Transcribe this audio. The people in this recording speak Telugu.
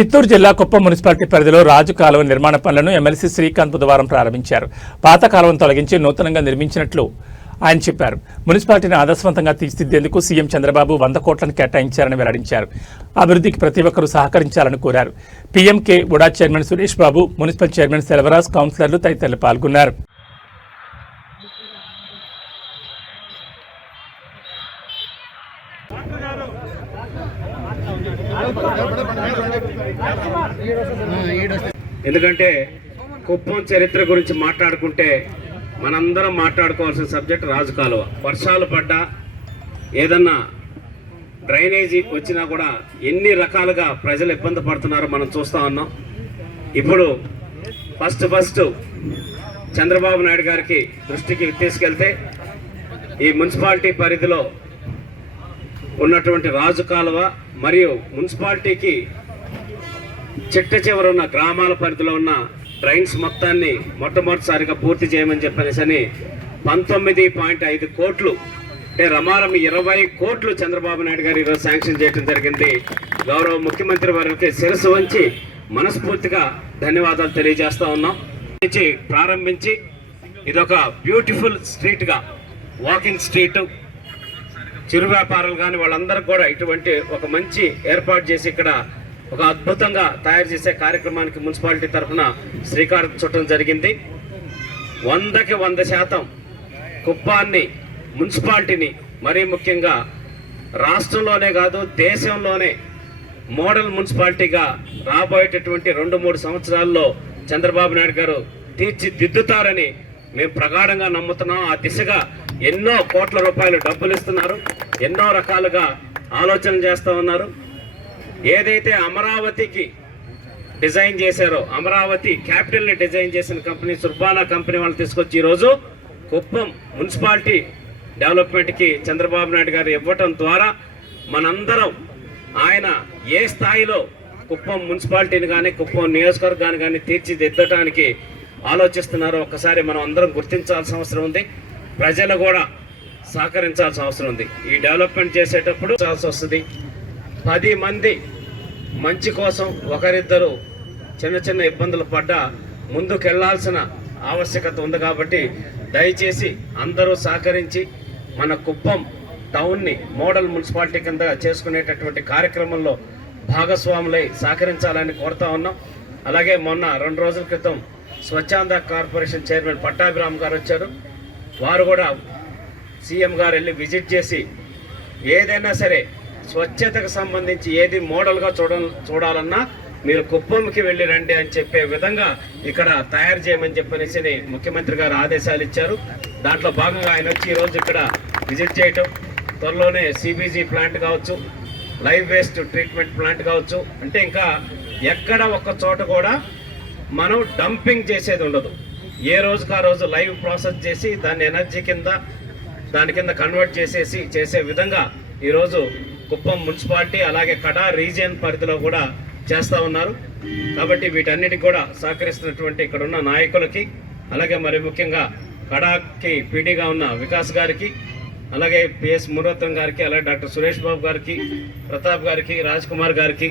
చిత్తూరు జిల్లా కుప్పం మున్సిపాలిటీ పరిధిలో రాజు కాలువ నిర్మాణ పనులను ఎమ్మెల్సీ శ్రీకాంత్ బుధవారం ప్రారంభించారు. పాత కాలువను తొలగించి నూతనంగా నిర్మించినట్లు ఆయన చెప్పారు. మున్సిపాలిటీని ఆదర్శవంతంగా తీర్చిదిద్దేందుకు సీఎం చంద్రబాబు 100 కోట్లను కేటాయించారని వెల్లడించారు. అభివృద్ధికి ప్రతి ఒక్కరూ సహకరించాలని కోరారు. పీఎంకే ఉడా chairman Suresh Babu, municipal chairman Selvaraj, కౌన్సిలర్లు తదితరులు పాల్గొన్నారు. ఎందుకంటే కుప్పం చరిత్ర గురించి మాట్లాడుకుంటే మనందరం మాట్లాడుకోవాల్సిన సబ్జెక్ట్ రాజు కాలువ. వర్షాలు పడ్డా ఏదన్నా డ్రైనేజీ వచ్చినా కూడా ఎన్ని రకాలుగా ప్రజలు ఇబ్బంది పడుతున్నారో మనం చూస్తూ ఉన్నాం. ఇప్పుడు ఫస్ట్ చంద్రబాబు నాయుడు గారికి దృష్టికి తీసుకెళ్తే ఈ మున్సిపాలిటీ పరిధిలో ఉన్నటువంటి రాజు కాలువ మరియు మున్సిపాలిటీకి చిట్ట చివర ఉన్న గ్రామాల పరిధిలో ఉన్న డ్రైన్స్ మొత్తాన్ని మొట్టమొదటిసారిగా పూర్తి చేయమని చెప్పనేసని 19.5 కోట్లు అంటే రమారం 20 కోట్లు చంద్రబాబు నాయుడు గారు ఈరోజు శాంక్షన్ చేయడం జరిగింది. గౌరవ ముఖ్యమంత్రి వారికి శిరస్సు వంచి మనస్ఫూర్తిగా ధన్యవాదాలు తెలియజేస్తా ఉన్నాం. ప్రారంభించి ఇదొక బ్యూటిఫుల్ స్ట్రీట్గా, వాకింగ్ స్ట్రీట్, చిరు వ్యాపారాలు కానీ వాళ్ళందరూ కూడా ఇటువంటి ఒక మంచి ఏర్పాటు చేసి ఇక్కడ ఒక అద్భుతంగా తయారు చేసే కార్యక్రమానికి మున్సిపాలిటీ తరఫున శ్రీకారం చుట్టడం జరిగింది. 100కి 100% కుప్పాన్ని, మున్సిపాలిటీని, మరీ ముఖ్యంగా రాష్ట్రంలోనే కాదు దేశంలోనే మోడల్ మున్సిపాలిటీగా రాబోయేటటువంటి 2-3 సంవత్సరాల్లో చంద్రబాబు నాయుడు గారు తీర్చిదిద్దుతారని మేము ప్రగాఢంగా నమ్ముతున్నాం. ఆ దిశగా ఎన్నో కోట్ల రూపాయలు డబ్బులు ఇస్తున్నారు, ఎన్నో రకాలుగా ఆలోచన చేస్తూ ఉన్నారు. ఏదైతే అమరావతికి డిజైన్ చేశారో, అమరావతి క్యాపిటల్ని డిజైన్ చేసిన కంపెనీ సుర్బానా కంపెనీ వాళ్ళు తీసుకొచ్చి ఈరోజు కుప్పం మున్సిపాలిటీ డెవలప్మెంట్కి చంద్రబాబు నాయుడు గారు ఇవ్వటం ద్వారా మనందరం ఆయన ఏ స్థాయిలో కుప్పం మున్సిపాలిటీని కానీ కుప్పం నియోజకవర్గాన్ని కానీ తీర్చిదిద్దటానికి ఆలోచిస్తున్నారో ఒక్కసారి మనం అందరం గుర్తించాల్సిన అవసరం ఉంది. ప్రజలు కూడా సహకరించాల్సిన అవసరం ఉంది. ఈ డెవలప్మెంట్ చేసేటప్పుడు చాల్సి వస్తుంది. 10 మంది మంచి కోసం ఒకరిద్దరు చిన్న ఇబ్బందులు పడ్డా ముందుకెళ్లాల్సిన ఆవశ్యకత ఉంది. కాబట్టి దయచేసి అందరూ సహకరించి మన కుప్పం టౌన్ని మోడల్ మున్సిపాలిటీ కింద చేసుకునేటటువంటి కార్యక్రమంలో భాగస్వాములై సహకరించాలని కోరుతా ఉన్నాం. అలాగే మొన్న 2 రోజుల క్రితం స్వచ్ఛంద కార్పొరేషన్ చైర్మన్ పట్టాభిరామ్ గారు వచ్చారు. వారు కూడా సీఎం గారు వెళ్ళి విజిట్ చేసి ఏదైనా సరే స్వచ్ఛతకు సంబంధించి ఏది మోడల్గా చూడాలన్నా మీరు కుప్పంకి వెళ్ళి రండి అని చెప్పే విధంగా ఇక్కడ తయారు చేయమని చెప్పనేసి ముఖ్యమంత్రి గారు ఆదేశాలు ఇచ్చారు. దాంట్లో భాగంగా ఆయన వచ్చి ఈరోజు ఇక్కడ విజిట్ చేయటం, త్వరలోనే సిబిజీ ప్లాంట్ కావచ్చు, లైవ్ వేస్ట్ ట్రీట్మెంట్ ప్లాంట్ కావచ్చు, అంటే ఇంకా ఎక్కడ ఒక్క చోట కూడా మనం డంపింగ్ చేసేది ఉండదు. ఏ రోజుకు ఆ రోజు లైవ్ ప్రాసెస్ చేసి దాన్ని ఎనర్జీ కింద దాని కింద కన్వర్ట్ చేసే విధంగా ఈరోజు కుప్పం మున్సిపాలిటీ అలాగే కడా రీజియన్ పరిధిలో కూడా చేస్తూ ఉన్నారు. కాబట్టి వీటన్నిటికి కూడా సహకరిస్తున్నటువంటి ఇక్కడ ఉన్న నాయకులకి, అలాగే మరి ముఖ్యంగా కడాకి పీడీగా ఉన్న వికాస్ గారికి, అలాగే పిఎస్ మురత్నం గారికి, అలాగే డాక్టర్ సురేష్ బాబు గారికి, ప్రతాప్ గారికి, రాజ్ కుమార్ గారికి,